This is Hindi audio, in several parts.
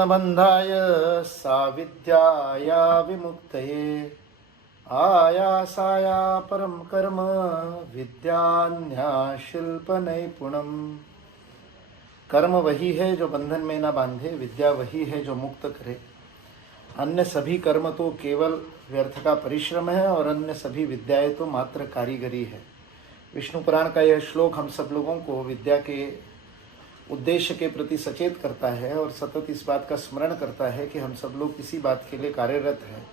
बंधाय साविद्याया विमुक्तये आयासाया परम कर्म विद्यान्या शिल्प नैपुणम। कर्म वही है जो बंधन में न बांधे, विद्या वही है जो मुक्त करे। अन्य सभी कर्म तो केवल व्यर्थ का परिश्रम है और अन्य सभी विद्याएं तो मात्र कारीगरी है। विष्णु पुराण का यह श्लोक हम सब लोगों को विद्या के उद्देश्य के प्रति सचेत करता है और सतत इस बात का स्मरण करता है कि हम सब लोग किसी बात के लिए कार्यरत हैं।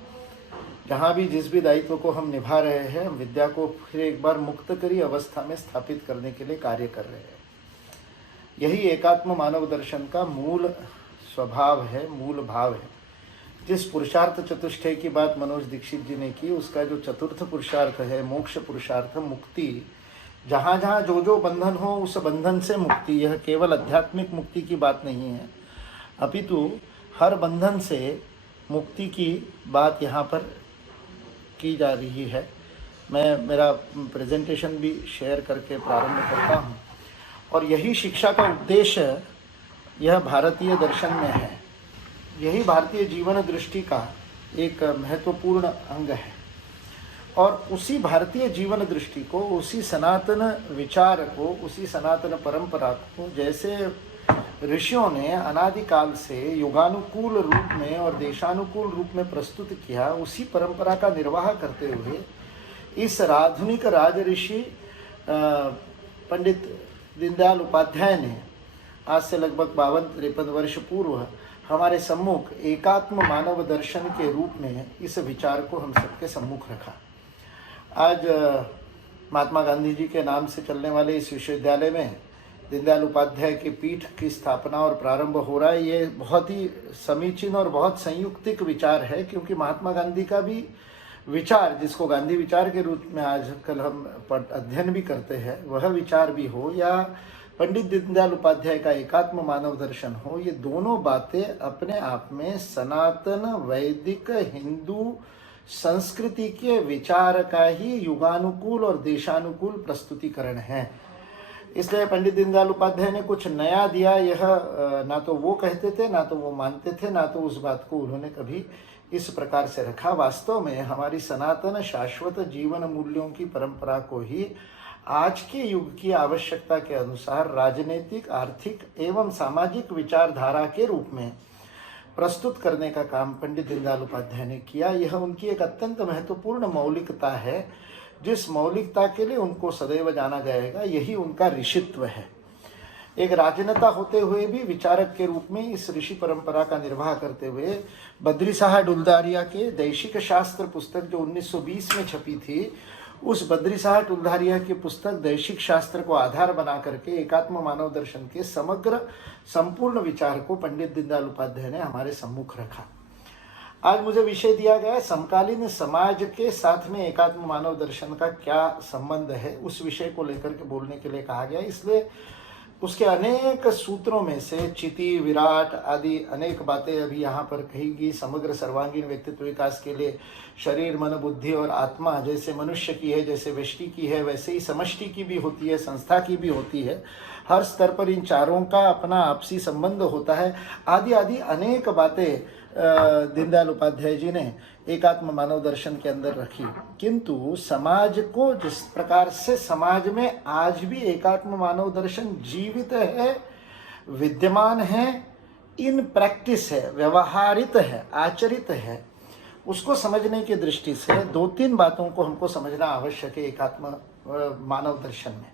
जहाँ भी जिस भी दायित्व को हम निभा रहे हैं, हम विद्या को फिर एक बार मुक्त करी अवस्था में स्थापित करने के लिए कार्य कर रहे हैं। यही एकात्म मानव दर्शन का मूल स्वभाव है, मूल भाव है। जिस पुरुषार्थ चतुष्टय की बात मनोज दीक्षित जी ने की, उसका जो चतुर्थ पुरुषार्थ है, मोक्ष पुरुषार्थ, मुक्ति, जहाँ जहाँ जो जो बंधन हो उस बंधन से मुक्ति, यह केवल आध्यात्मिक मुक्ति की बात नहीं है, अपितु हर बंधन से मुक्ति की बात यहाँ पर की जा रही है। मैं मेरा प्रेजेंटेशन भी शेयर करके प्रारंभ करता हूँ और यही शिक्षा का उद्देश्य यह भारतीय दर्शन में है। यही भारतीय जीवन दृष्टि का एक महत्वपूर्ण अंग है और उसी भारतीय जीवन दृष्टि को, उसी सनातन विचार को, उसी सनातन परंपरा को जैसे ऋषियों ने अनादिकाल से युगानुकूल रूप में और देशानुकूल रूप में प्रस्तुत किया, उसी परंपरा का निर्वाह करते हुए इस आधुनिक राजऋषि पंडित दीनदयाल उपाध्याय ने आज से लगभग 52-53 वर्ष पूर्व हमारे सम्मुख एकात्म मानव दर्शन के रूप में इस विचार को हम सबके सम्मुख रखा। आज महात्मा गांधी जी के नाम से चलने वाले इस विश्वविद्यालय में दीनदयाल उपाध्याय की पीठ की स्थापना और प्रारंभ हो रहा है। ये बहुत ही समीचीन और बहुत संयुक्तिक विचार है, क्योंकि महात्मा गांधी का भी विचार, जिसको गांधी विचार के रूप में आजकल हम अध्ययन भी करते हैं, वह विचार भी हो या पंडित दीनदयाल उपाध्याय का एकात्म मानव दर्शन हो, ये दोनों बातें अपने आप में सनातन वैदिक हिंदू संस्कृति के विचार का ही युगानुकूल और देशानुकूल प्रस्तुतिकरण है। इसलिए पंडित दीनदयाल उपाध्याय ने कुछ नया दिया, यह ना तो वो कहते थे, ना तो वो मानते थे, ना तो उस बात को उन्होंने कभी इस प्रकार से रखा। वास्तव में हमारी सनातन शाश्वत जीवन मूल्यों की परंपरा को ही आज के युग की आवश्यकता के अनुसार राजनीतिक, आर्थिक एवं सामाजिक विचारधारा के रूप में प्रस्तुत करने का काम पंडित दीनदयाल उपाध्याय ने किया। यह उनकी एक अत्यंत महत्वपूर्ण मौलिकता है, जिस मौलिकता के लिए उनको सदैव जाना जाएगा। यही उनका ऋषित्व है। एक राजनेता होते हुए भी विचारक के रूप में इस ऋषि परंपरा का निर्वाह करते हुए बद्री शाह डुलदारिया के दैशिक शास्त्र पुस्तक जो 1920 में छपी थी, उस बद्री शाह डुलदारिया की पुस्तक दैशिक शास्त्र को आधार बना करके एकात्म मानव दर्शन के समग्र संपूर्ण विचार को पंडित दीनदयाल उपाध्याय ने हमारे सम्मुख रखा। आज मुझे विषय दिया गया है समकालीन समाज के साथ में एकात्म मानव दर्शन का क्या संबंध है, उस विषय को लेकर के बोलने के लिए कहा गया। इसलिए उसके अनेक सूत्रों में से चिति, विराट आदि अनेक बातें अभी यहाँ पर कही। समग्र सर्वांगीण व्यक्तित्व विकास के लिए शरीर, मन, बुद्धि और आत्मा जैसे मनुष्य की है, जैसे व्यष्टि की है, वैसे ही समष्टि की भी होती है, संस्था की भी होती है। हर स्तर पर इन चारों का अपना आपसी संबंध होता है। आदि आदि अनेक बातें दीनदयाल उपाध्याय जी ने एकात्म मानव दर्शन के अंदर रखी। किंतु समाज को जिस प्रकार से समाज में आज भी एकात्म मानव दर्शन जीवित है, विद्यमान है, इन प्रैक्टिस है, व्यवहारित है, आचरित है, उसको समझने की दृष्टि से 2-3 बातों को हमको समझना आवश्यक है एकात्म मानव दर्शन में।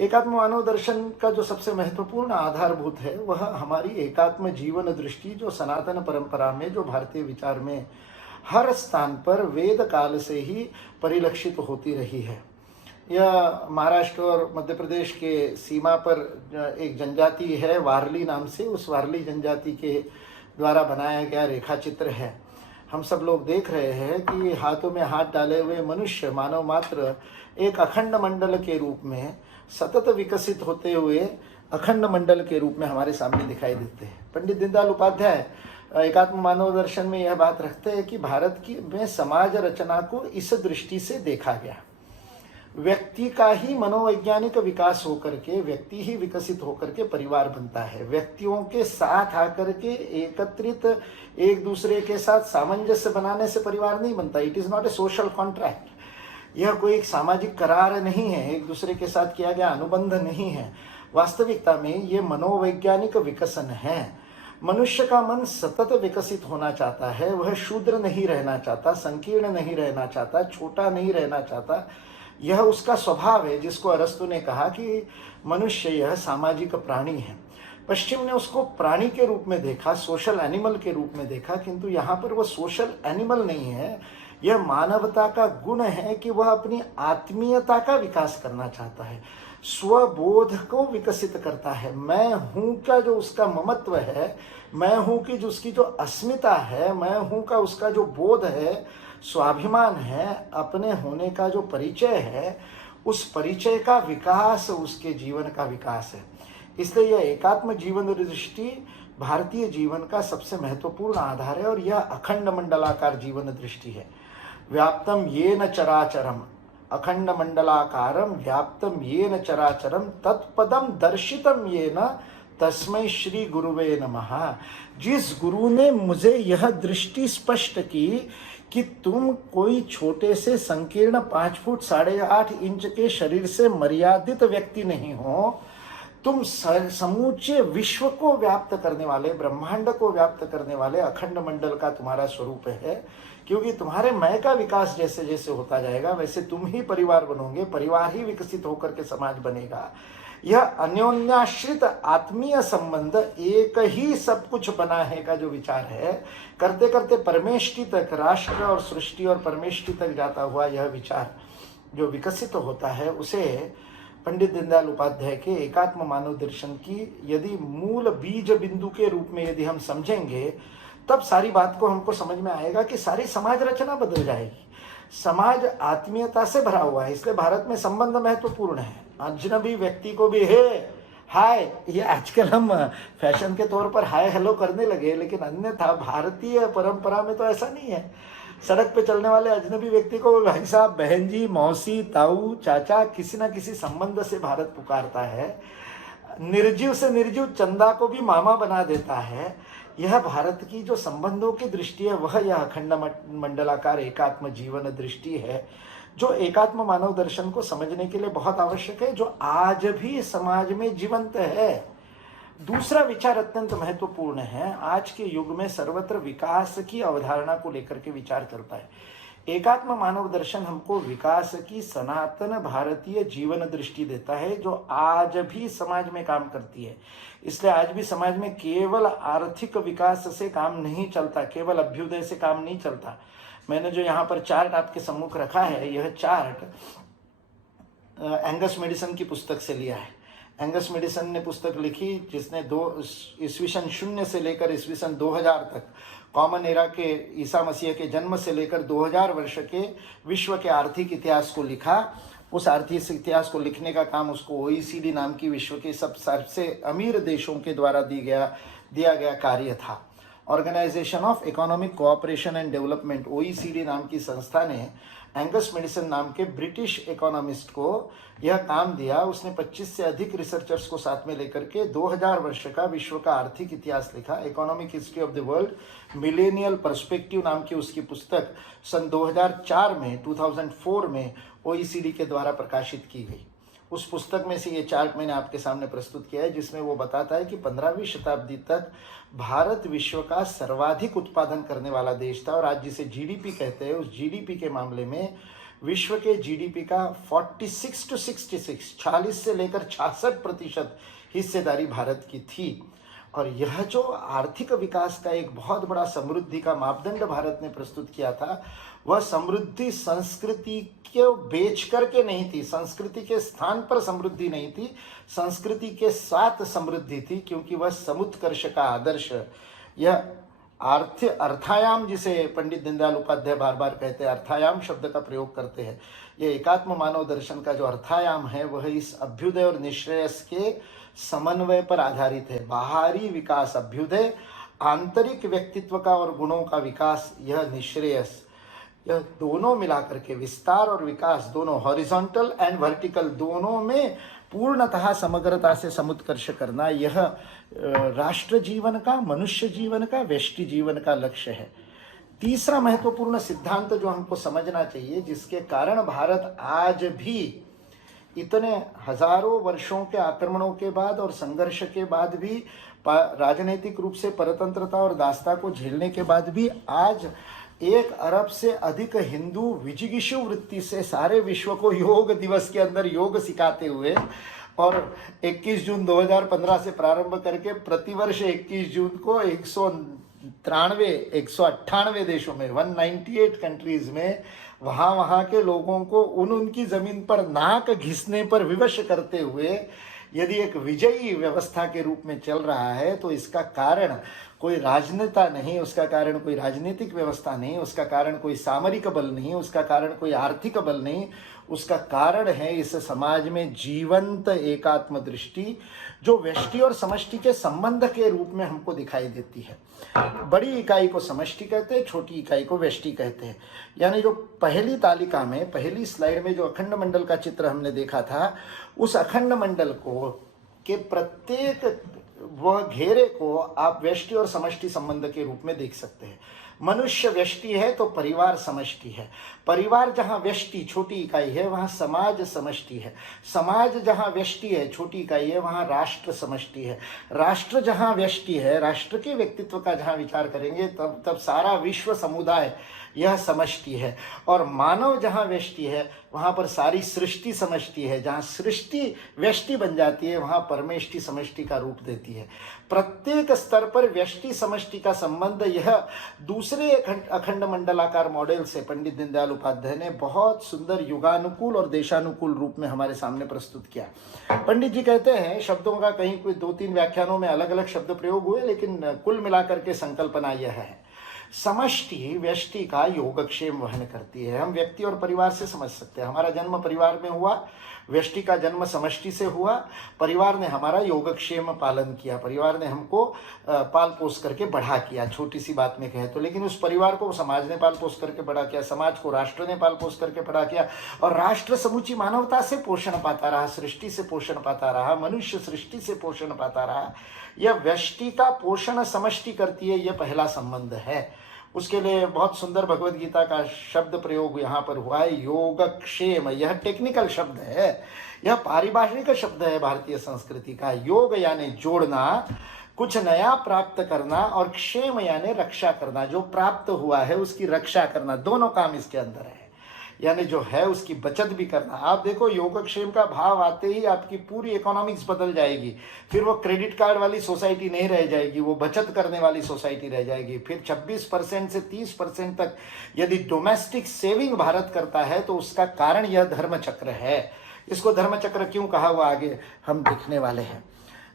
एकात्म मानव दर्शन का जो सबसे महत्वपूर्ण आधारभूत है वह हमारी एकात्म जीवन दृष्टि, जो सनातन परंपरा में, जो भारतीय विचार में हर स्थान पर वेद काल से ही परिलक्षित होती रही है। यह महाराष्ट्र और मध्य प्रदेश के सीमा पर एक जनजाति है वारली नाम से, उस वारली जनजाति के द्वारा बनाया गया रेखा चित्र है। हम सब लोग देख रहे हैं कि हाथों में हाथ डाले हुए मनुष्य, मानव मात्र एक अखंड मंडल के रूप में सतत विकसित होते हुए अखंड मंडल के रूप में हमारे सामने दिखाई देते हैं। पंडित दीनदयाल उपाध्याय एकात्म मानव दर्शन में यह बात रखते हैं कि भारत की में समाज रचना को इस दृष्टि से देखा गया। व्यक्ति का ही मनोवैज्ञानिक विकास होकर के, व्यक्ति ही विकसित होकर के परिवार बनता है। व्यक्तियों के साथ आकर के एकत्रित एक दूसरे के साथ सामंजस्य बनाने से परिवार नहीं बनता। It is not a social contract. यह कोई एक सामाजिक करार नहीं है, एक दूसरे के साथ किया गया अनुबंध नहीं है। वास्तविकता में ये मनोवैज्ञानिक विकसन है। मनुष्य का मन सतत विकसित होना चाहता है। वह शूद्र नहीं रहना चाहता, संकीर्ण नहीं रहना चाहता, छोटा नहीं रहना चाहता। यह उसका स्वभाव है, जिसको अरस्तु ने कहा कि मनुष्य यह सामाजिक प्राणी है। पश्चिम ने उसको प्राणी के रूप में देखा, सोशल एनिमल के रूप में देखा, किंतु यहाँ पर वह सोशल एनिमल नहीं है। यह मानवता का गुण है कि वह अपनी आत्मीयता का विकास करना चाहता है, स्वबोध को विकसित करता है। मैं हूं का जो उसका ममत्व है, मैं हूं की जो उसकी जो अस्मिता है, मैं हूं का उसका जो बोध है, स्वाभिमान है, अपने होने का जो परिचय है, उस परिचय का विकास उसके जीवन का विकास है। इसलिए यह एकात्म जीवन दृष्टि भारतीय जीवन का सबसे महत्वपूर्ण आधार है और यह अखंड मंडलाकार जीवन दृष्टि है। व्याप्तम येन चराचरम, अखंड मंडलाकारम व्याप्तम येन चराचरम तत्पदम दर्शितम येन तस्मै श्री गुरुवे नमः। जिस गुरु ने मुझे यह दृष्टि स्पष्ट की कि तुम कोई छोटे से संकीर्ण 5 फुट 8.5 इंच के शरीर से मर्यादित व्यक्ति नहीं हो, तुम समूचे विश्व को व्याप्त करने वाले, ब्रह्मांड को व्याप्त करने वाले अखंड मंडल का तुम्हारा स्वरूप है। क्योंकि तुम्हारे मैं का विकास जैसे जैसे होता जाएगा, वैसे तुम ही परिवार बनोगे, परिवार ही विकसित होकर के समाज बनेगा। यह अन्योन्याश्रित आत्मीय संबंध एक ही सब कुछ बना है का जो विचार है, करते करते परमेष्टि तक, राष्ट्र और सृष्टि और परमेष्टि तक जाता हुआ यह विचार जो विकसित होता है, उसे पंडित दीनदयाल उपाध्याय के एकात्म मानव दर्शन की यदि मूल बीज बिंदु के रूप में यदि हम समझेंगे, तब सारी बात को हमको समझ में आएगा कि सारी समाज रचना बदल जाएगी। समाज आत्मीयता से भरा हुआ है, इसलिए भारत में संबंध महत्वपूर्ण है। अजनबी व्यक्ति को भी हे हाय, ये आजकल हम फैशन के तौर पर हाय हेलो करने लगे, लेकिन अन्यथा भारतीय परंपरा में तो ऐसा नहीं है। सड़क पे चलने वाले अजनबी व्यक्ति को भाई साहब, बहन जी, मौसी, ताऊ, चाचा, किसी ना किसी संबंध से भारत पुकारता है। निर्जीव से निर्जीव चंदा को भी मामा बना देता है। यह भारत की जो संबंधों की दृष्टि है, वह यह अखंड मंडलाकार एकात्म जीवन दृष्टि है, जो एकात्म मानव दर्शन को समझने के लिए बहुत आवश्यक है, जो आज भी समाज में जीवंत है। दूसरा विचार अत्यंत महत्वपूर्ण है। आज के युग में सर्वत्र विकास की अवधारणा को लेकर के विचार करता है। एकात्म मानव दर्शन हमको विकास की सनातन भारतीय जीवन दृष्टि देता है, जो आज भी समाज में काम करती है। इसलिए आज भी समाज में केवल आर्थिक विकास से काम नहीं चलता, केवल अभ्युदय से काम नहीं चलता। मैंने जो यहाँ पर चार्ट आपके सम्मुख रखा है, यह चार्ट एंगस मेडिसन की पुस्तक से लिया है। एंगस मेडिसन ने पुस्तक लिखी जिसने ईस्वीसन 0 से लेकर ईस्वीसन 2000 तक, कॉमन एरा के ईसा मसीह के जन्म से लेकर 2000 वर्ष के विश्व के आर्थिक इतिहास को लिखा। उस आर्थिक इतिहास को लिखने का काम उसको OECD नाम की विश्व के सबसे अमीर देशों के द्वारा दिया गया कार्य था। Organisation of economic cooperation and development, OECD नाम की संस्था ने एंगस मेडिसन नाम के ब्रिटिश इकोनॉमिस्ट को यह काम दिया। उसने 25 से अधिक रिसर्चर्स को साथ में लेकर के 2000 वर्ष का विश्व का आर्थिक इतिहास लिखा। Economic history of the world millennial perspective नाम की उसकी पुस्तक सन 2004 में 2004 में OECD के द्वारा प्रकाशित की गई। उस पुस्तक में से ये चार्ट मैंने आपके सामने प्रस्तुत किया है, जिसमें वो बताता है कि 15वीं शताब्दी तक भारत विश्व का सर्वाधिक उत्पादन करने वाला देश था, और आज जिसे GDP कहते हैं, उस GDP के मामले में विश्व के GDP का 46 to 66, 46 से लेकर 66% हिस्सेदारी भारत की थी। और यह जो आर्थिक विकास का एक बहुत बड़ा समृद्धि का मापदंड भारत ने प्रस्तुत किया था, वह समृद्धि संस्कृति को बेच करके नहीं थी, संस्कृति के स्थान पर समृद्धि नहीं थी, संस्कृति के साथ समृद्धि थी, क्योंकि वह समुत्कर्ष का आदर्श, यह अर्थायाम, जिसे पंडित दीनदयाल उपाध्याय बार बार कहते हैं, अर्थायाम शब्द का प्रयोग करते हैं। यह एकात्म मानव दर्शन का जो अर्थायाम है, वह इस अभ्युदय और निश्रेयस के समन्वय पर आधारित है। बाहरी विकास अभ्युदय, आंतरिक व्यक्तित्व का और गुणों का विकास यह निश्रेयस। यह दोनों मिलाकर के विस्तार और विकास दोनों हॉरिजॉन्टल एंड वर्टिकल दोनों में पूर्णतः समग्रता से समुत्कर्ष करना, यह राष्ट्र जीवन का, मनुष्य जीवन का, व्यष्टि जीवन का लक्ष्य है। तीसरा महत्वपूर्ण सिद्धांत जो हमको समझना चाहिए, जिसके कारण भारत आज भी इतने हजारों वर्षों के आक्रमणों के बाद और संघर्ष के बाद भी, राजनीतिक रूप से परतंत्रता और दासता को झेलने के बाद भी आज 1 अरब से अधिक हिंदू विजिगीषु वृत्ति से सारे विश्व को योग दिवस के अंदर योग सिखाते हुए, और 21 जून 2015 से प्रारंभ करके प्रतिवर्ष 21 जून को 198 देशों में 198 कंट्रीज में वहाँ के लोगों को उनकी जमीन पर नाक घिसने पर विवश करते हुए यदि एक विजयी व्यवस्था के रूप में चल रहा है, तो इसका कारण कोई राजनेता नहीं, उसका कारण कोई राजनीतिक व्यवस्था नहीं, उसका कारण कोई सामरिक बल नहीं, उसका कारण कोई आर्थिक बल नहीं, उसका कारण है इस समाज में जीवंत एकात्म दृष्टि, जो व्यष्टि और समष्टि के संबंध के रूप में हमको दिखाई देती है। बड़ी इकाई को समष्टि कहते हैं, छोटी इकाई को व्यष्टि कहते हैं। यानी जो पहली तालिका में, पहली स्लाइड में जो अखंड मंडल का चित्र हमने देखा था, उस अखंड मंडल को के प्रत्येक वह घेरे को आप व्यष्टि और समष्टि संबंध के रूप में देख सकते हैं। मनुष्य व्यष्टि है तो परिवार समष्टि है। परिवार जहाँ व्यष्टि छोटी इकाई है, वहाँ समाज समष्टि है। समाज जहाँ व्यष्टि है, छोटी इकाई है, वहाँ राष्ट्र समष्टि है। राष्ट्र जहाँ व्यष्टि है, राष्ट्र के व्यक्तित्व का जहाँ विचार करेंगे, तब सारा विश्व समुदाय यह समष्टि है। और मानव जहाँ व्यष्टि है, वहाँ पर सारी सृष्टि समष्टि है। जहाँ सृष्टि व्यष्टि बन जाती है, वहाँ परमेष्टि समष्टि का रूप देती है। प्रत्येक स्तर पर व्यष्टि समष्टि का संबंध यह दूसरे अखंड मंडलाकार मॉडल से पंडित दीनदयाल उपाध्याय ने बहुत सुंदर युगानुकूल और देशानुकूल रूप में हमारे सामने प्रस्तुत किया। पंडित जी कहते हैं, शब्दों का कहीं कोई 2-3 व्याख्यानों में अलग अलग शब्द प्रयोग हुए, लेकिन कुल मिलाकर के संकल्पना यह है, समष्टि व्यष्टि का योगक्षेम वहन करती है। हम व्यक्ति और परिवार से समझ सकते हैं। हमारा जन्म परिवार में हुआ, व्यष्टि का जन्म समष्टि से हुआ। परिवार ने हमारा योगक्षेम पालन किया, परिवार ने हमको पाल पोस करके बड़ा किया, छोटी सी बात में कहे तो। लेकिन उस परिवार को समाज ने पाल पोस करके बड़ा किया, समाज को राष्ट्र ने पाल पोस करके बड़ा किया, और राष्ट्र समूची मानवता से पोषण पाता रहा, सृष्टि से पोषण पाता रहा, मनुष्य सृष्टि से पोषण पाता रहा। यह व्यष्टि का पोषण समष्टि करती है, यह पहला संबंध है। उसके लिए बहुत सुंदर भगवत गीता का शब्द प्रयोग यहाँ पर हुआ है, योगक्षेम। यह टेक्निकल शब्द है, यह पारिभाषिक शब्द है भारतीय संस्कृति का। योग यानी जोड़ना, कुछ नया प्राप्त करना, और क्षेम यानी रक्षा करना, जो प्राप्त हुआ है उसकी रक्षा करना। दोनों काम इसके अंदर है, यानी जो है उसकी बचत भी करना। आप देखो, योगक्षेम का भाव आते ही आपकी पूरी इकोनॉमिक्स बदल जाएगी। फिर वो क्रेडिट कार्ड वाली सोसाइटी नहीं रह जाएगी, वो बचत करने वाली सोसाइटी रह जाएगी। फिर 26% से 30% तक यदि डोमेस्टिक सेविंग भारत करता है, तो उसका कारण यह धर्म चक्र है। इसको धर्म चक्र क्यों कहा, हुआ आगे हम देखने वाले हैं।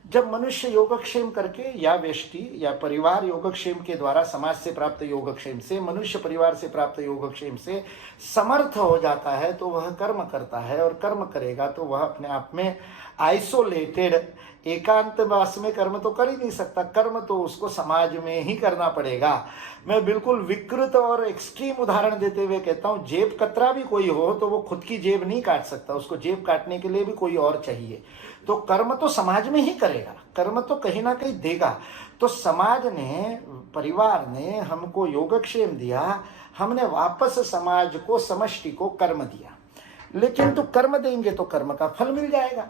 जब मनुष्य योगक्षेम करके, या व्यष्टि या परिवार योगक्षेम के द्वारा समाज से प्राप्त योगक्षेम से, मनुष्य परिवार से प्राप्त योगक्षेम से समर्थ हो जाता है, तो वह कर्म करता है। और कर्म करेगा तो वह अपने आप में आइसोलेटेड, एकांतवास में कर्म तो कर ही नहीं सकता। कर्म तो उसको समाज में ही करना पड़ेगा। मैं बिल्कुल विकृत और एक्सट्रीम उदाहरण देते हुए कहता हूँ, जेब कतरा भी कोई हो तो वो खुद की जेब नहीं काट सकता, उसको जेब काटने के लिए भी कोई और चाहिए। तो कर्म तो समाज में ही करेगा, कर्म तो कहीं ना कहीं देगा। तो समाज ने, परिवार ने हमको योगक्षेम दिया, हमने वापस समाज को, समष्टि को कर्म दिया। लेकिन तो कर्म देंगे तो कर्म का फल मिल जाएगा,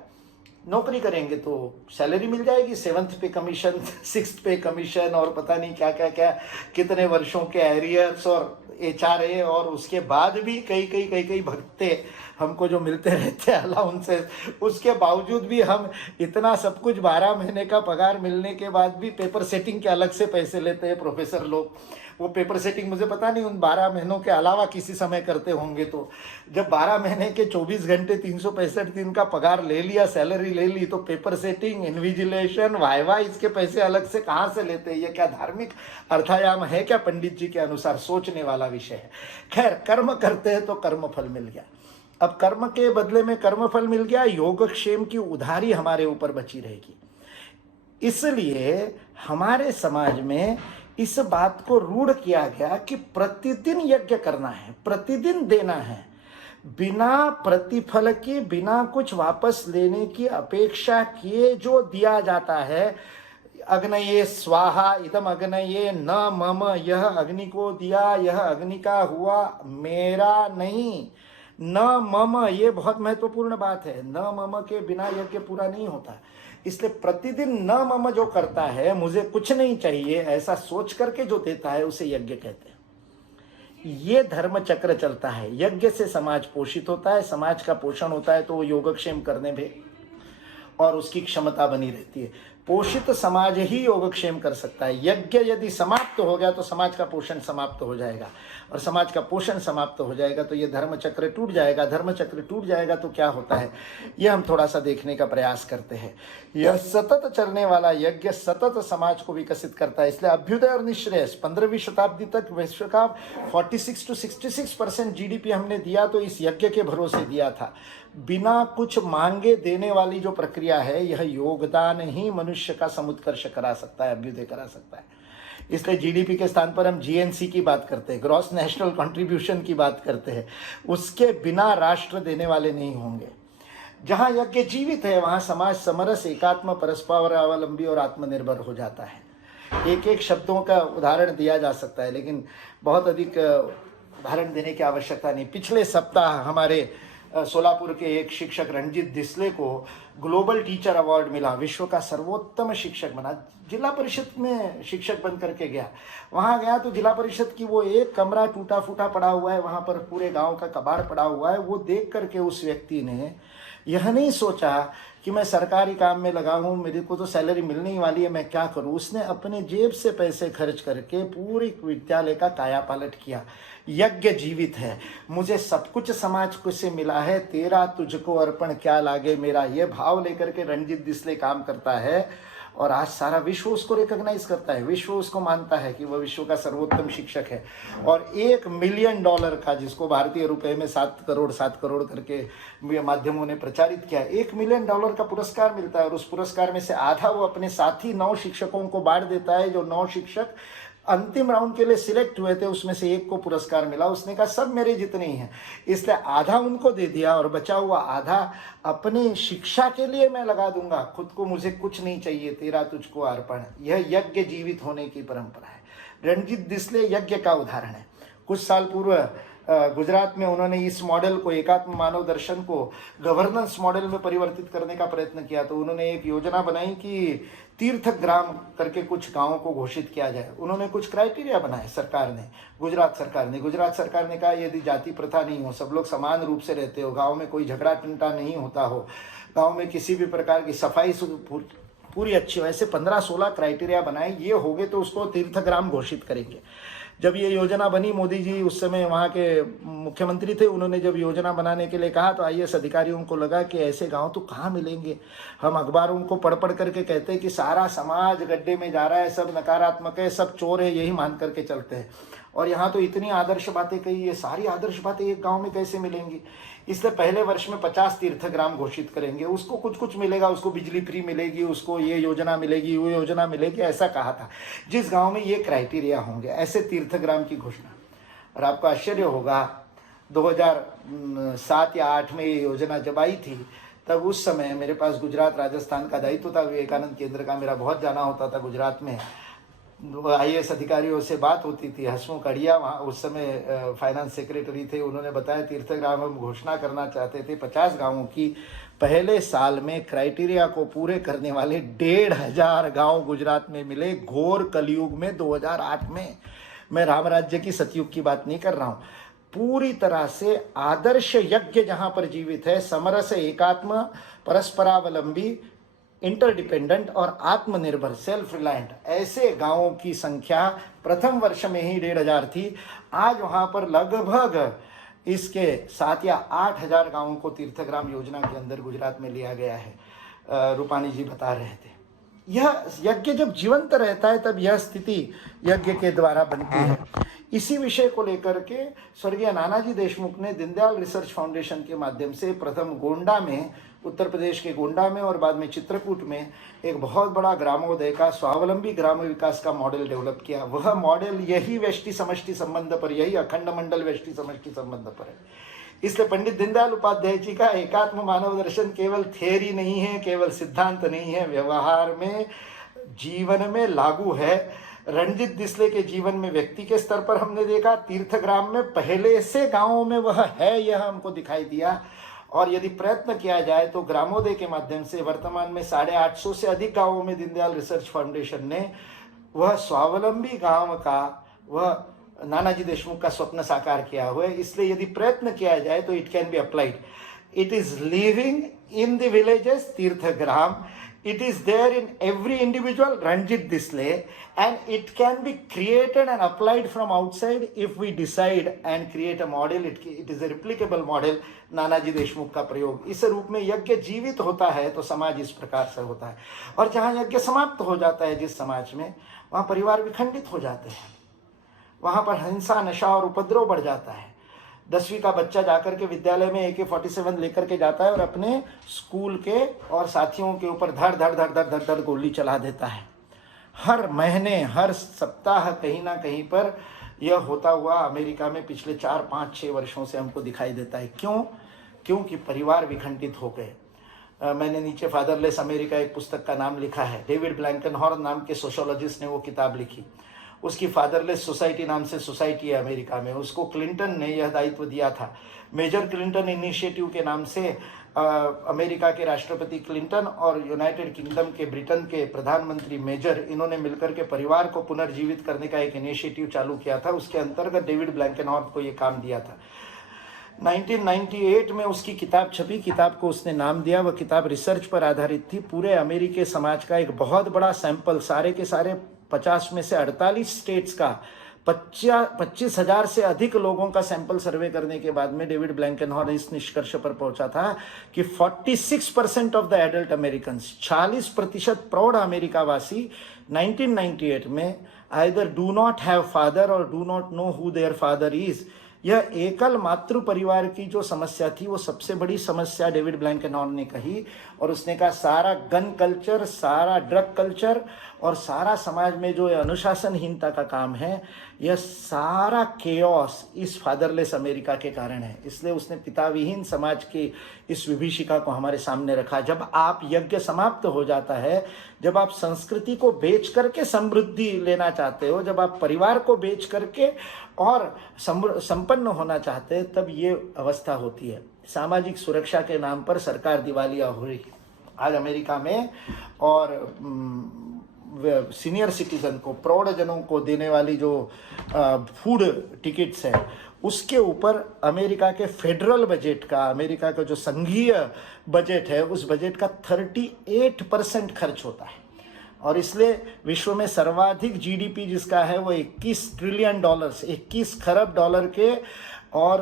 नौकरी करेंगे तो सैलरी मिल जाएगी, 7th पे कमीशन, 6th पे कमीशन, और पता नहीं क्या क्या क्या, कितने वर्षों के एरियर्स और HRA, और उसके बाद भी कई भत्ते हमको जो मिलते रहते हैं अलाउंसेस। उसके बावजूद भी हम इतना सब कुछ, 12 महीने का पगार मिलने के बाद भी पेपर सेटिंग के अलग से पैसे लेते हैं प्रोफेसर लोग। वो पेपर सेटिंग मुझे पता नहीं उन 12 महीनों के अलावा किसी समय करते होंगे। तो जब 12 महीने के 24 घंटे 365 दिन का पगार ले लिया, सैलरी ले ली, तो पेपर सेटिंग, इन्विजिलेशन, वाइवा, इसके पैसे अलग से कहाँ से लेते हैं? ये क्या धार्मिक अर्थायाम है क्या? पंडित जी के अनुसार सोचने वाला विषय है। खैर, कर्म करते हैं तो कर्म फल मिल गया। अब कर्म के बदले में कर्म फल मिल गया, योगक्षेम की उधारी हमारे ऊपर बची रहेगी। इसलिए हमारे समाज में इस बात को रूढ़ किया गया कि प्रतिदिन यज्ञ करना है, प्रतिदिन देना है, बिना प्रतिफल के, बिना कुछ वापस लेने की अपेक्षा किए जो दिया जाता है। अग्नये स्वाहा इदम अग्नये न मम, यह अग्नि को दिया, यह अग्नि का हुआ, मेरा नहीं। न मम, ये बहुत महत्वपूर्ण बात है। न मम के बिना यज्ञ पूरा नहीं होता। इसलिए प्रतिदिन न मम जो करता है, मुझे कुछ नहीं चाहिए, ऐसा सोच करके जो देता है, उसे यज्ञ कहते हैं। ये धर्म चक्र चलता है। यज्ञ से समाज पोषित होता है, समाज का पोषण होता है तो वो योगक्षेम करने में और उसकी क्षमता बनी रहती है। पोषित समाज ही योगक्षेम कर सकता है। यज्ञ यदि समाप्त हो गया तो समाज का पोषण समाप्त हो जाएगा, और समाज का पोषण समाप्त हो जाएगा तो ये धर्म चक्र टूट जाएगा। धर्म चक्र टूट जाएगा तो क्या होता है, यह हम थोड़ा सा देखने का प्रयास करते हैं। यह सतत चलने वाला यज्ञ सतत समाज को विकसित करता है। इसलिए अभ्युदय और निःश्रेयस 15वीं शताब्दी तक विश्व का 46 to 66% GDP हमने दिया तो इस यज्ञ के भरोसे दिया था। बिना कुछ मांगे देने वाली जो प्रक्रिया है, यह योगदान ही मनुष्य का समुत्कर्ष करा सकता है, अभ्युदय करा सकता है। इसलिए जीडीपी के स्थान पर हम जीएनसी की बात करते हैं, ग्रॉस नेशनल कंट्रीब्यूशन की बात करते हैं। उसके बिना राष्ट्र देने वाले नहीं होंगे। जहाँ यज्ञ जीवित है वहाँ समाज समरस, एकात्म, परस्परावलंबी और आत्मनिर्भर हो जाता है। एक एक शब्दों का उदाहरण दिया जा सकता है, लेकिन बहुत अधिक उदाहरण देने की आवश्यकता नहीं। पिछले सप्ताह हमारे सोलापुर के एक शिक्षक रणजीत डिसले को ग्लोबल टीचर अवार्ड मिला, विश्व का सर्वोत्तम शिक्षक बना। जिला परिषद में शिक्षक बन करके गया। वहाँ गया तो जिला परिषद की वो एक कमरा टूटा फूटा पड़ा हुआ है, वहाँ पर पूरे गांव का कबाड़ पड़ा हुआ है। वो देख करके उस व्यक्ति ने यह नहीं सोचा कि मैं सरकारी काम में लगा हूँ, मेरे को तो सैलरी मिलने ही वाली है, मैं क्या करूँ। उसने अपने जेब से पैसे खर्च करके पूरी विद्यालय का कायापालट किया। यज्ञ जीवित है। मुझे सब कुछ समाज को से मिला है, तेरा तुझको अर्पण क्या लागे मेरा, ये भाव लेकर के रणजीत डिसले काम करता है। और आज सारा विश्व उसको रिकॉग्नाइज करता है, विश्व उसको मानता है कि वह विश्व का सर्वोत्तम शिक्षक है। और $1 मिलियन का, जिसको भारतीय रुपए में 7 करोड़ करके माध्यमों ने प्रचारित किया, $1 मिलियन का पुरस्कार मिलता है। और उस पुरस्कार में से आधा वो अपने साथी 9 शिक्षकों को बांट देता है। जो 9 शिक्षक अंतिम राउंड के लिए सिलेक्ट हुए थे, उसमें से एक को पुरस्कार मिला। उसने कहा सब मेरे जितने ही हैं, इसलिए आधा उनको दे दिया और बचा हुआ आधा अपनी शिक्षा के लिए मैं लगा दूंगा। खुद को मुझे कुछ नहीं चाहिए, तेरा तुझको अर्पण। यह यज्ञ जीवित होने की परंपरा है। रणजीत डिसले यज्ञ का उदाहरण है। कुछ साल पूर्व गुजरात में उन्होंने इस मॉडल को, एकात्म मानव दर्शन को गवर्नेंस मॉडल में परिवर्तित करने का प्रयत्न किया। तो उन्होंने एक योजना बनाई कि तीर्थ ग्राम करके कुछ गांवों को घोषित किया जाए। उन्होंने कुछ क्राइटेरिया बनाए सरकार ने, गुजरात सरकार ने कहा यदि जाति प्रथा नहीं हो, सब लोग समान रूप से रहते हो, गाँव में कोई झगड़ा टंटा नहीं होता हो, गाँव में किसी भी प्रकार की सफाई पूरी अच्छी हो, ऐसे 15-16 क्राइटेरिया बनाए। ये हो गए तो उसको तीर्थ ग्राम घोषित करेंगे। जब ये योजना बनी, मोदी जी उस समय वहाँ के मुख्यमंत्री थे, उन्होंने जब योजना बनाने के लिए कहा तो IAS अधिकारियों को लगा कि ऐसे गांव तो कहाँ मिलेंगे। हम अखबारों को पढ़ करके कहते हैं कि सारा समाज गड्ढे में जा रहा है, सब नकारात्मक है, सब चोर है, यही मान करके चलते हैं। और यहाँ तो इतनी आदर्श बातें कही, ये सारी आदर्श बातें एक गाँव में कैसे मिलेंगी। इसलिए पहले वर्ष में 50 तीर्थग्राम घोषित करेंगे, उसको कुछ मिलेगा, उसको बिजली फ्री मिलेगी, उसको ये योजना मिलेगी, वो योजना मिलेगी, ऐसा कहा था। जिस गांव में ये क्राइटेरिया होंगे, ऐसे तीर्थग्राम की घोषणा। और आपको आश्चर्य होगा, 2007 या 8 में ये योजना जब आई थी, तब उस समय मेरे पास गुजरात राजस्थान का दायित्व था, विवेकानंद केंद्र का। मेरा बहुत जाना होता था गुजरात में। IAS अधिकारियों से बात होती थी। हसमुख अढ़िया वहाँ उस समय फाइनेंस सेक्रेटरी थे। उन्होंने बताया तीर्थग्राम हम घोषणा करना चाहते थे 50 गांवों की। पहले साल में क्राइटेरिया को पूरे करने वाले 1,500 गांव गुजरात में मिले, घोर कलयुग में 2008 में। मैं राम राज्य की सतयुग की बात नहीं कर रहा हूँ। पूरी तरह से आदर्श यज्ञ जहाँ पर जीवित है, समरस, एकात्म, परस्परावलंबी, इंटरडिपेंडेंट और आत्मनिर्भर, सेल्फ रिलायंट, ऐसे गांवों की संख्या प्रथम वर्ष में ही 1,500 थी। आज वहां पर लगभग इसके 7 या 8,000 गांवों को तीर्थग्राम योजना के अंदर गुजरात में लिया गया है। रूपानी जी बता रहे थे, यह यज्ञ जब जीवंत रहता है तब यह स्थिति यज्ञ के द्वारा बनती है। इसी विषय को लेकर के स्वर्गीय नानाजी देशमुख ने दीनदयाल रिसर्च फाउंडेशन के माध्यम से प्रथम गोंडा में, उत्तर प्रदेश के गोंडा में और बाद में चित्रकूट में एक बहुत बड़ा ग्रामोदय का, स्वावलंबी ग्राम विकास का मॉडल डेवलप किया। वह मॉडल यही व्यष्टि समष्टि संबंध पर, यही अखंड मंडल व्यष्टि समष्टि संबंध पर है। इसलिए पंडित दीनदयाल उपाध्याय जी का एकात्म मानव दर्शन केवल थियरी नहीं है, केवल सिद्धांत नहीं है, व्यवहार में, जीवन में लागू है। रणजीत डिसले के जीवन में व्यक्ति के स्तर पर हमने देखा, तीर्थग्राम में पहले से गांवों में वह है, यह हमको दिखाई दिया। और यदि प्रयत्न किया जाए तो ग्रामोदय के माध्यम से वर्तमान में 850 से अधिक गांवों में दीनदयाल रिसर्च फाउंडेशन ने वह स्वावलंबी गांव का, वह नानाजी देशमुख का स्वप्न साकार किया हुआ है। इसलिए यदि प्रयत्न किया जाए तो it can be applied. It is living in the villages, तीर्थग्राम, it is there in every individual, Ranjit Disle, and it can be created and applied from outside if we decide and create a model. It is a replicable model. Nanaji Deshmukh का प्रयोग इस रूप में, यज्ञ जीवित होता है तो समाज इस प्रकार से होता है, और जहाँ यज्ञ समाप्त हो जाता है जिस समाज में, वहाँ परिवार विखंडित हो जाते हैं, वहाँ पर हिंसा, नशा और उपद्रव बढ़ जाता है। 10वीं का बच्चा जाकर के विद्यालय में AK-47 लेकर के जाता है और अपने स्कूल के और साथियों के ऊपर धड़ धड़ धड़ धड़ धड़ धड़ गोली चला देता है। हर महीने, हर सप्ताह कहीं ना कहीं पर यह होता हुआ अमेरिका में पिछले 4, 5, 6 वर्षों से हमको दिखाई देता है। क्यों? क्योंकि परिवार विखंडित हो गए। मैंने नीचे फादरलेस अमेरिका एक पुस्तक का नाम लिखा है। डेविड ब्लैंकेनहॉर्न नाम के सोशोलॉजिस्ट ने वो किताब लिखी। उसकी फादरलेस सोसाइटी नाम से सोसाइटी है अमेरिका में, उसको क्लिंटन ने यह दायित्व दिया था। मेजर क्लिंटन इनिशिएटिव के नाम से अमेरिका के राष्ट्रपति क्लिंटन और यूनाइटेड किंगडम के, ब्रिटेन के प्रधानमंत्री मेजर, इन्होंने मिलकर के परिवार को पुनर्जीवित करने का एक इनिशिएटिव चालू किया था। उसके अंतर्गत डेविड ब्लैंकेनहॉर्न को ये काम दिया था। 1998 में उसकी किताब छपी। किताब को उसने नाम दिया, वह किताब रिसर्च पर आधारित थी। पूरे अमेरिकी समाज का एक बहुत बड़ा सैंपल, सारे के सारे 50 में से 48 स्टेट्स का 25,000 से अधिक लोगों का सैंपल सर्वे करने के बाद में डेविड ब्लैंकेनहॉर्न इस निष्कर्ष पर पहुंचा था कि 46% ऑफ द एडल्ट अमेरिकन, 40% प्रौढ़ अमेरिकावासी 1998 में either do not have father और do not know who their father is. यह एकल मातृ परिवार की जो समस्या थी वो सबसे बड़ी समस्या डेविड ब्लैंकेनहॉर्न ने कही। और उसने कहा सारा गन कल्चर, सारा ड्रग कल्चर और सारा समाज में जो अनुशासनहीनता का काम है, यह सारा केओस इस फादरलेस अमेरिका के कारण है। इसलिए उसने पिता विहीन समाज की इस विभीषिका को हमारे सामने रखा। जब आप यज्ञ समाप्त हो जाता है, जब आप संस्कृति को बेच करके समृद्धि लेना चाहते हो, जब आप परिवार को बेच करके और संपन्न होना चाहते हैं, तब ये अवस्था होती है। सामाजिक सुरक्षा के नाम पर सरकार दिवालिया हो रही आज अमेरिका में, और सीनियर सिटीजन को, प्रौढ़जनों को देने वाली जो फूड टिकट्स है, उसके ऊपर अमेरिका के फेडरल बजट का, अमेरिका का जो संघीय बजट है, उस बजट का 38% खर्च होता है। और इसलिए विश्व में सर्वाधिक GDP जिसका है वो 21 ट्रिलियन डॉलर्स, 21 खरब डॉलर के और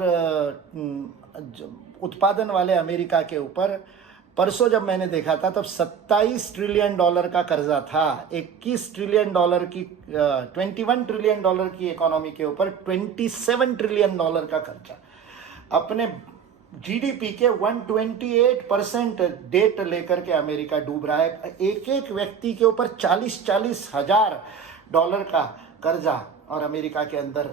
उत्पादन वाले अमेरिका के ऊपर परसों जब मैंने देखा था तब 27 ट्रिलियन डॉलर का कर्जा था। 21 ट्रिलियन डॉलर की 21 ट्रिलियन डॉलर की इकोनॉमी के ऊपर 27 ट्रिलियन डॉलर का खर्चा। अपने GDP के 128% डेट लेकर के अमेरिका डूब रहा है। एक एक व्यक्ति के ऊपर 40-40 हजार डॉलर का कर्जा, और अमेरिका के अंदर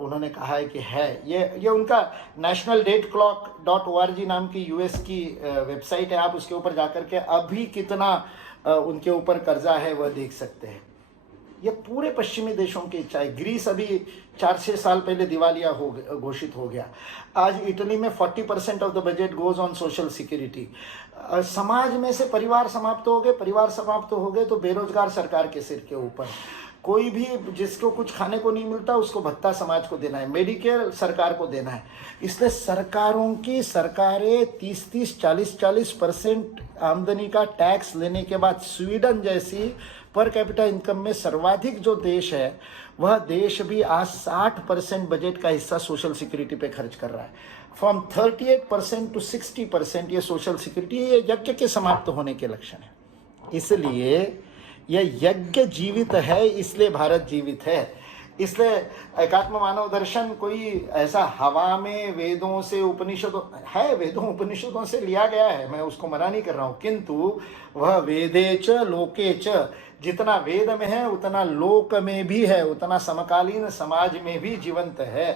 उन्होंने कहा है कि है ये उनका nationaldateclock.org नाम की US की वेबसाइट है। आप उसके ऊपर जाकर के अभी कितना उनके ऊपर कर्जा है वह देख सकते हैं। ये पूरे पश्चिमी देशों की इच्छा है। ग्रीस अभी 4-6 साल पहले दिवालिया घोषित हो गया। आज इटली में 40% of the budget goes on social security. समाज में से परिवार समाप्त हो गए, परिवार समाप्त हो गए तो बेरोजगार सरकार के सिर के ऊपर। कोई भी जिसको कुछ खाने को नहीं मिलता उसको भत्ता समाज को देना है, मेडिकेयर सरकार को देना है। इसलिए सरकारें 30-30, 40-40% आमदनी का टैक्स लेने के बाद स्वीडन जैसी पर कैपिटा इनकम में सर्वाधिक जो देश है, वह देश भी आज 60% बजट का हिस्सा सोशल सिक्योरिटी पे खर्च कर रहा है। फ्रॉम 38% टू 60% ये सोशल सिक्योरिटी, ये यज्ञ के समाप्त होने के लक्षण है। इसलिए यह यज्ञ जीवित है, इसलिए भारत जीवित है। इसलिए एकात्म मानव दर्शन कोई ऐसा हवा में वेदों से उपनिषदों है, वेदों उपनिषदों से लिया गया है, मैं उसको मना नहीं कर रहा हूँ, किंतु वह वेदे च लोके च, जितना वेद में है उतना लोक में भी है, उतना समकालीन समाज में भी जीवंत है।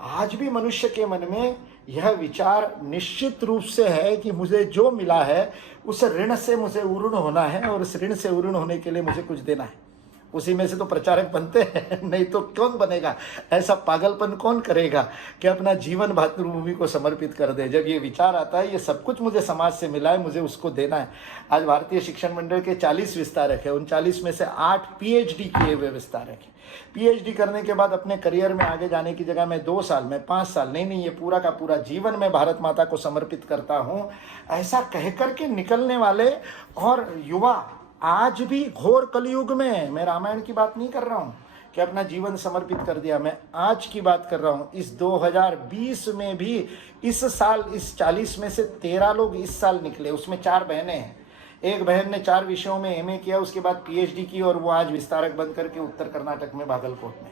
आज भी मनुष्य के मन में यह विचार निश्चित रूप से है कि मुझे जो मिला है उस ऋण से मुझे उऋण होना है, और उस ऋण से उऋण होने के लिए मुझे कुछ देना है। उसी में से तो प्रचारक बनते हैं, नहीं तो कौन बनेगा? ऐसा पागलपन कौन करेगा कि अपना जीवन मातृभूमि को समर्पित कर दे? जब ये विचार आता है ये सब कुछ मुझे समाज से मिला है, मुझे उसको देना है। आज भारतीय शिक्षण मंडल के 40 विस्तारक है, उन 40 में से 8 PhD किए हुए विस्तारक हैं। PhD करने के बाद अपने करियर में आगे जाने की जगह मैं 2 साल में 5 साल नहीं, ये पूरा का पूरा जीवन मैं भारत माता को समर्पित करता हूँ, ऐसा कह करके निकलने वाले और युवा आज भी घोर कलयुग में, मैं रामायण की बात नहीं कर रहा हूँ कि अपना जीवन समर्पित कर दिया, मैं आज की बात कर रहा हूँ। इस 2020 में भी इस साल इस 40 में से 13 लोग इस साल निकले, उसमें 4 बहनें हैं। एक बहन ने 4 विषयों में MA किया, उसके बाद PhD की, और वो आज विस्तारक बन करके उत्तर कर्नाटक में बागलकोट में।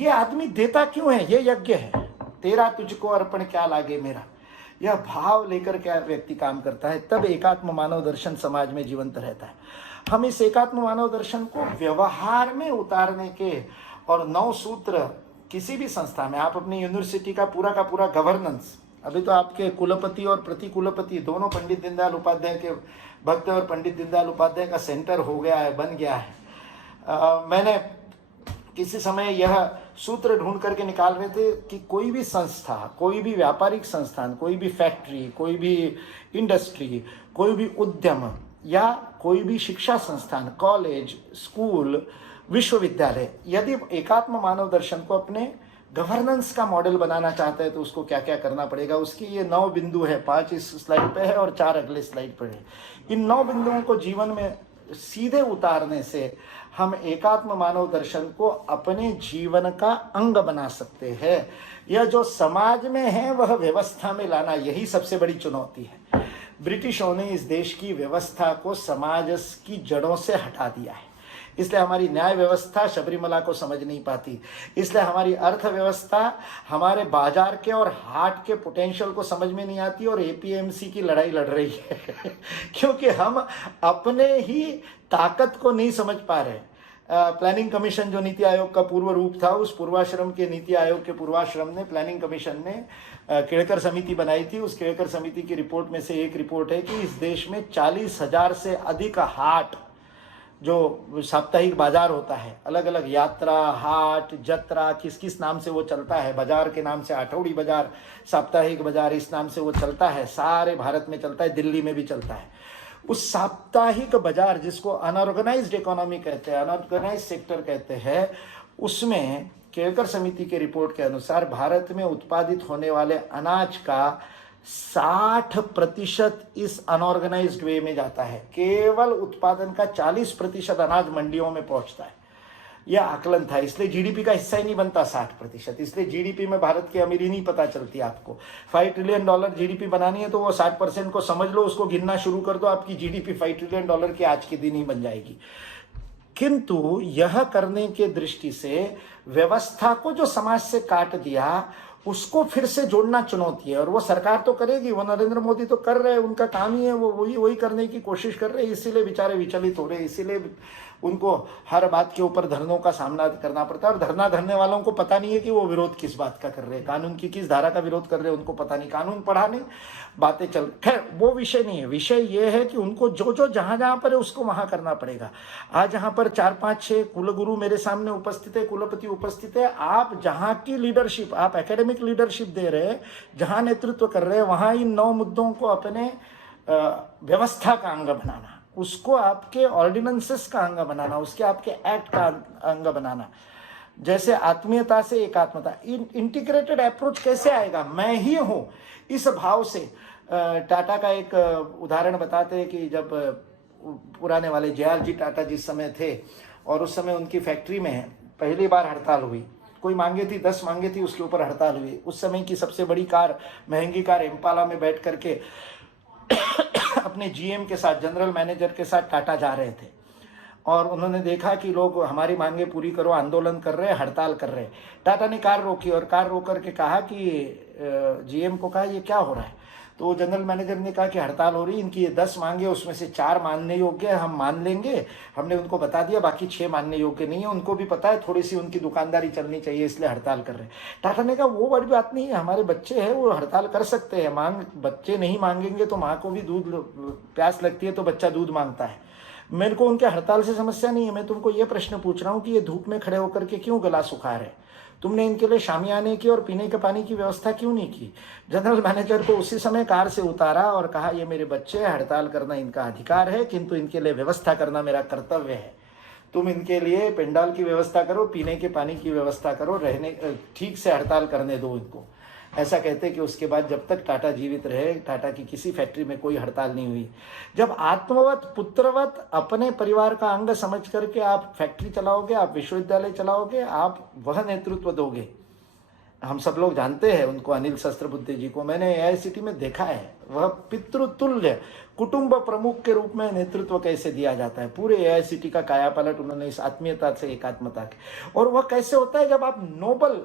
ये आदमी देता क्यों है? ये यज्ञ है, तेरा तुझको अर्पण क्या लागे मेरा, यह भाव लेकर के व्यक्ति काम करता है, तब एकात्म मानव दर्शन समाज में जीवंत रहता है। हम इस एकात्म मानव दर्शन को व्यवहार में उतारने के, और 9 सूत्र किसी भी संस्था में, आप अपनी यूनिवर्सिटी का पूरा गवर्नेंस, अभी तो आपके कुलपति और प्रतिकुलपति दोनों पंडित दीनदयाल उपाध्याय के भक्त और पंडित दीनदयाल उपाध्याय का सेंटर हो गया है, बन गया है। मैंने किसी समय यह सूत्र ढूंढ करके निकाल रहे थे कि कोई भी संस्था, कोई भी व्यापारिक संस्थान, कोई भी फैक्ट्री, कोई भी इंडस्ट्री, कोई भी उद्यम, या कोई भी शिक्षा संस्थान, कॉलेज, स्कूल, विश्वविद्यालय, यदि एकात्म मानव दर्शन को अपने गवर्नेंस का मॉडल बनाना चाहता है तो उसको क्या क्या करना पड़ेगा, उसकी ये 9 बिंदु है। 5 इस स्लाइड पे है और 4 अगले स्लाइड पर है। इन 9 बिंदुओं को जीवन में सीधे उतारने से हम एकात्म मानव दर्शन को अपने जीवन का अंग बना सकते हैं। यह जो समाज में है वह व्यवस्था में लाना, यही सबसे बड़ी चुनौती है। ब्रिटिशों ने इस देश की व्यवस्था को समाज की जड़ों से हटा दिया है, इसलिए हमारी न्याय व्यवस्था शबरीमला को समझ नहीं पाती, इसलिए हमारी अर्थव्यवस्था हमारे बाजार के और हाट के पोटेंशियल को समझ में नहीं आती, और APMC की लड़ाई लड़ रही है क्योंकि हम अपने ही ताकत को नहीं समझ पा रहे। प्लानिंग कमीशन जो नीति आयोग का पूर्व रूप था, उस पूर्वाश्रम के नीति आयोग के पूर्वाश्रम ने, प्लानिंग कमीशन ने केड़कर समिति बनाई थी। उस केड़कर समिति की रिपोर्ट में से एक रिपोर्ट है कि इस देश में 40,000 से अधिक हाट, जो साप्ताहिक बाजार होता है, अलग अलग यात्रा, हाट, जत्रा, किस किस नाम से वो चलता है, बाजार के नाम से आठौड़ी बाजार, साप्ताहिक बाजार, इस नाम से वो चलता है, सारे भारत में चलता है, दिल्ली में भी चलता है। उस साप्ताहिक बाजार, जिसको अनऑर्गेनाइज्ड इकोनॉमी कहते हैं, अनऑर्गेनाइज्ड सेक्टर कहते हैं, उसमें केड़कर समिति के रिपोर्ट के अनुसार भारत में उत्पादित होने वाले अनाज का 60% इस अनऑर्गेनाइज्ड वे में जाता है। केवल उत्पादन का 40% अनाज मंडियों में पहुंचता है। यह आकलन था, इसलिए GDP का हिस्सा ही नहीं बनता 60%। इसलिए GDP में भारत की अमीरी नहीं पता चलती आपको। $5 ट्रिलियन GDP बनानी है तो वो 60% को समझ लो, उसको गिनना शुरू कर दो, आपकी GDP $5 ट्रिलियन की आज के दिन ही बन जाएगी। किंतु यह करने के दृष्टि से व्यवस्था को जो समाज से काट दिया, उसको फिर से जोड़ना चुनौती है। और वो सरकार तो करेगी, वो नरेंद्र मोदी तो कर रहे हैं, उनका काम ही है, वो वही करने की कोशिश कर रहे हैं, इसीलिए बेचारे विचलित हो रहे हैं, इसीलिए उनको हर बात के ऊपर धरनों का सामना करना पड़ता है। और धरना धरने वालों को पता नहीं है कि वो विरोध किस बात का कर रहे हैं, कानून की किस धारा का विरोध कर रहे हैं, उनको पता नहीं, कानून पढ़ा नहीं, बातें चल। खैर वो विषय नहीं है, विषय ये है कि उनको जो जो जहां जहां पर है उसको वहां करना पड़ेगा। आज यहाँ पर 4, 5, 6 कुलगुरु मेरे सामने उपस्थित है, कुलपति उपस्थित है। आप जहाँ की लीडरशिप, आप एकेडमिक लीडरशिप दे रहे हैं, जहाँ नेतृत्व कर रहे हैं, वहाँ इन 9 मुद्दों को अपने व्यवस्था का अंग बनाना, उसको आपके ऑर्डिनेंसेस का अंग बनाना, उसके आपके एक्ट का अंग बनाना। जैसे आत्मीयता से एकात्मता, इंटीग्रेटेड अप्रोच कैसे आएगा? मैं ही हूँ, इस भाव से। टाटा का एक उदाहरण बताते हैं कि जब पुराने वाले JR-जी टाटा जिस समय थे, और उस समय उनकी फैक्ट्री में पहली बार हड़ताल हुई, कोई मांगे थी 10 मांगे थी, उसके ऊपर हड़ताल हुई। उस समय की सबसे बड़ी कार, महंगी कार इम्पाला में बैठ करके अपने GM के साथ, जनरल मैनेजर के साथ टाटा जा रहे थे। और उन्होंने देखा कि लोग हमारी मांगे पूरी करो आंदोलन कर रहे हैं, हड़ताल कर रहे हैं। टाटा ने कार रोकी और कार रोक करके कहा कि जीएम को कहा ये क्या हो रहा है। तो जनरल मैनेजर ने कहा कि हड़ताल हो रही, इनकी ये 10 मांगे उसमें से 4 मानने योग्य है, हम मान लेंगे। हमने उनको बता दिया, बाकी 6 मानने योग्य नहीं है। उनको भी पता है थोड़ी सी उनकी दुकानदारी चलनी चाहिए, इसलिए हड़ताल कर रहे हैं। टाटा ने कहा वो बड़ी बात नहीं है, हमारे बच्चे हैं वो हड़ताल कर सकते हैं। बच्चे नहीं मांगेंगे तो माँ को भी दूध प्यास लगती है तो बच्चा दूध मांगता है। मेरे को उनके हड़ताल से समस्या नहीं है। मैं तुमको ये प्रश्न पूछ रहा हूँ कि ये धूप में खड़े होकर के क्यों गला सुखा रहे, तुमने इनके लिए शामियाने की और पीने के पानी की व्यवस्था क्यों नहीं की। जनरल मैनेजर को उसी समय कार से उतारा और कहा ये मेरे बच्चे हैं, हड़ताल करना इनका अधिकार है, किंतु इनके लिए व्यवस्था करना मेरा कर्तव्य है। तुम इनके लिए पेंडाल की व्यवस्था करो, पीने के पानी की व्यवस्था करो, रहने ठीक से हड़ताल करने दो इनको। ऐसा कहते कि उसके बाद जब तक टाटा जीवित रहे, टाटा की किसी फैक्ट्री में कोई हड़ताल नहीं हुई। जब आत्मवत पुत्रवत अपने परिवार का अंग समझ करके आप फैक्ट्री चलाओगे, आप विश्वविद्यालय चलाओगे, आप वह नेतृत्व दोगे। हम सब लोग जानते हैं उनको, अनिल सहस्त्रबुद्धे जी को मैंने एआईसीटी में देखा है। वह पितृतुल्य कुटुंब प्रमुख के रूप में नेतृत्व कैसे दिया जाता है। पूरे एआईसीटी का कायापलट उन्होंने इस आत्मीयता से एकात्मता के, और वह कैसे होता है जब आप नोबल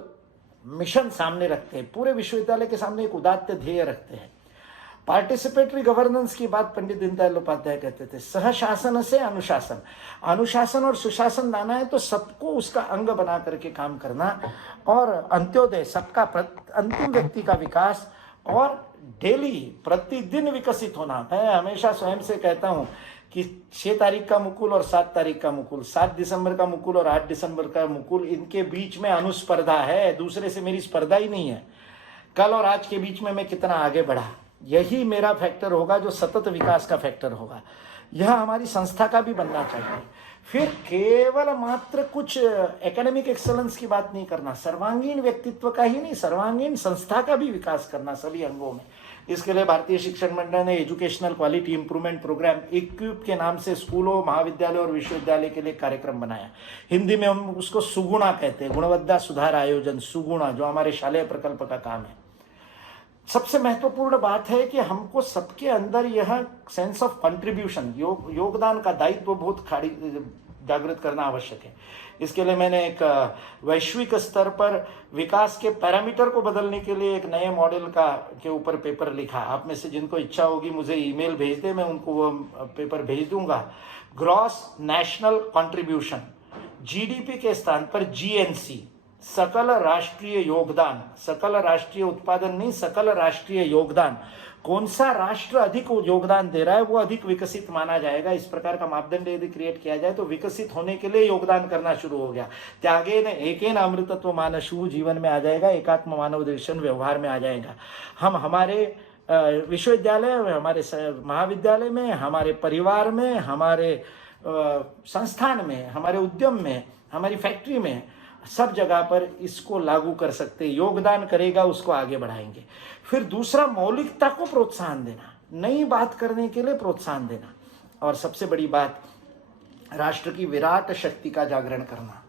मिशन सामने रखते हैं, पूरे विश्वविद्यालय के सामने एक उदात्त ध्येय रखते हैं। पार्टिसिपेटरी गवर्नेंस की बात पंडित दीनदयाल उपाध्याय कहते थे, सहशासन से अनुशासन, अनुशासन और सुशासन लाना है तो सबको उसका अंग बना करके काम करना, और अंत्योदय सबका अंतिम व्यक्ति का विकास, और डेली प्रतिदिन विकसित होना। मैं हमेशा स्वयं से कहता हूं कि 6 तारीख का मुकुल और 7 तारीख का मुकुल, 7 दिसंबर का मुकुल और 8 दिसंबर का मुकुल, इनके बीच में अनुस्पर्धा है, दूसरे से मेरी स्पर्धा ही नहीं है। कल और आज के बीच में मैं कितना आगे बढ़ा, यही मेरा फैक्टर होगा जो सतत विकास का फैक्टर होगा। यह हमारी संस्था का भी बनना चाहिए। फिर केवल मात्र कुछ एकेडमिक एक्सेलेंस की बात नहीं करना, सर्वांगीण व्यक्तित्व का ही नहीं, सर्वांगीण संस्था का भी विकास करना सभी अंगों में। इसके लिए भारतीय शिक्षण मंडल ने educational quality improvement programme equip के नाम से स्कूलों, महाविद्यालय और विश्वविद्यालय के लिए कार्यक्रम बनाया। हिंदी में हम उसको सुगुणा कहते हैं, गुणवत्ता सुधार आयोजन सुगुणा, जो हमारे शालेय प्रकल्प का काम है। सबसे महत्वपूर्ण बात है कि हमको सबके अंदर यह सेंस ऑफ कंट्रीब्यूशन, योगदान का दायित्व बहुत जागृत करना आवश्यक है। इसके लिए मैंने एक वैश्विक स्तर पर विकास के पैरामीटर को बदलने के लिए एक नए मॉडल के ऊपर पेपर लिखा। आप में से जिनको इच्छा होगी मुझे ईमेल भेज दे, मैं उनको वो पेपर भेज दूंगा। ग्रॉस नेशनल कंट्रीब्यूशन, जीडीपी के स्थान पर जीएनसी, सकल राष्ट्रीय योगदान, सकल राष्ट्रीय उत्पादन नहीं, सकल राष्ट्रीय योगदान। कौन सा राष्ट्र अधिक योगदान दे रहा है वो अधिक विकसित माना जाएगा। इस प्रकार का मापदंड यदि क्रिएट किया जाए तो विकसित होने के लिए योगदान करना शुरू हो गया। त्यागेन एकेन अमृतत्व मानशु जीवन में आ जाएगा, एकात्म मानव दर्शन व्यवहार में आ जाएगा। हम हमारे विश्वविद्यालय में, हमारे महाविद्यालय में, हमारे परिवार में, हमारे संस्थान में, हमारे उद्यम में, हमारी फैक्ट्री में, सब जगह पर इसको लागू कर सकते। योगदान करेगा उसको आगे बढ़ाएंगे। फिर दूसरा, मौलिकता को प्रोत्साहन देना, नई बात करने के लिए प्रोत्साहन देना। और सबसे बड़ी बात, राष्ट्र की विराट शक्ति का जागरण करना।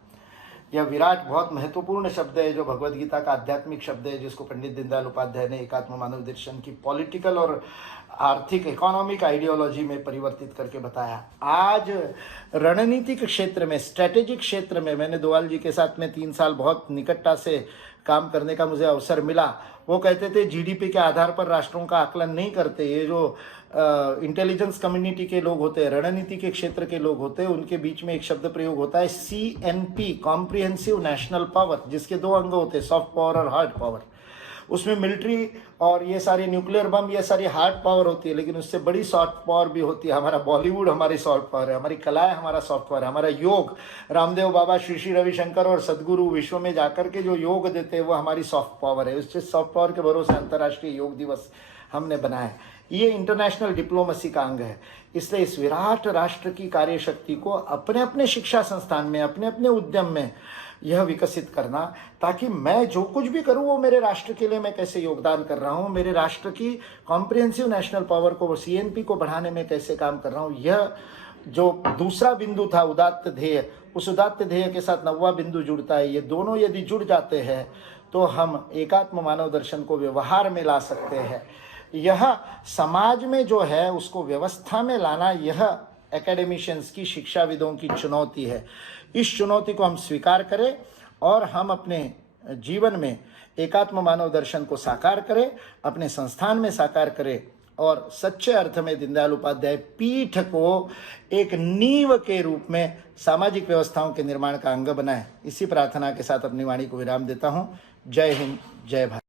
यह विराट बहुत महत्वपूर्ण शब्द है, जो भगवद गीता का आध्यात्मिक शब्द है, जिसको पंडित दीनदयाल उपाध्याय ने एकात्म मानव दर्शन की पॉलिटिकल और आर्थिक इकोनॉमिक आइडियोलॉजी में परिवर्तित करके बताया। आज रणनीतिक क्षेत्र में, स्ट्रेटेजिक क्षेत्र में, मैंने दोवाल जी के साथ में 3 साल बहुत निकटता से काम करने का मुझे अवसर मिला। वो कहते थे जीडीपी के आधार पर राष्ट्रों का आकलन नहीं करते। ये जो इंटेलिजेंस कम्युनिटी के लोग होते हैं, रणनीति के क्षेत्र के लोग होते हैं, उनके बीच में एक शब्द प्रयोग होता है CNP, कॉम्प्रिहेंसिव नेशनल पावर, जिसके 2 अंग होते हैं, सॉफ्ट पावर और हार्ड पावर। उसमें मिलिट्री और ये सारे न्यूक्लियर बम, ये सारी हार्ड पावर होती है, लेकिन उससे बड़ी सॉफ्ट पावर भी होती है। हमारा बॉलीवुड हमारी सॉफ्ट पावर है, हमारी कलाएं हमारा सॉफ्ट पावर है, हमारा योग, रामदेव बाबा, श्री श्री रविशंकर और सदगुरु विश्व में जाकर के जो योग देते हैं वो हमारी सॉफ्ट पावर है। उससे सॉफ्ट पावर के भरोसे अंतर्राष्ट्रीय योग दिवस हमने बनाया। ये इंटरनेशनल डिप्लोमेसी का अंग है। इसलिए इस विराट राष्ट्र की कार्यशक्ति को अपने अपने शिक्षा संस्थान में, अपने अपने उद्यम में यह विकसित करना, ताकि मैं जो कुछ भी करूं वो मेरे राष्ट्र के लिए मैं कैसे योगदान कर रहा हूं, मेरे राष्ट्र की कॉम्प्रिहेंसिव नेशनल पावर को, CNP को बढ़ाने में कैसे काम कर रहा हूं। यह जो दूसरा बिंदु था, उदात्त ध्येय, उस उदात्त ध्येय के साथ 9वां बिंदु जुड़ता है। ये दोनों यदि जुड़ जाते हैं तो हम एकात्म मानव दर्शन को व्यवहार में ला सकते हैं। यह समाज में जो है उसको व्यवस्था में लाना, यह एकेडमिशियंस की, शिक्षाविदों की चुनौती है। इस चुनौती को हम स्वीकार करें और हम अपने जीवन में एकात्म मानव दर्शन को साकार करें, अपने संस्थान में साकार करें और सच्चे अर्थ में दीनदयाल उपाध्याय पीठ को एक नींव के रूप में सामाजिक व्यवस्थाओं के निर्माण का अंग बनाएं। इसी प्रार्थना के साथ अपनी वाणी को विराम देता हूं। जय हिंद, जय भारत।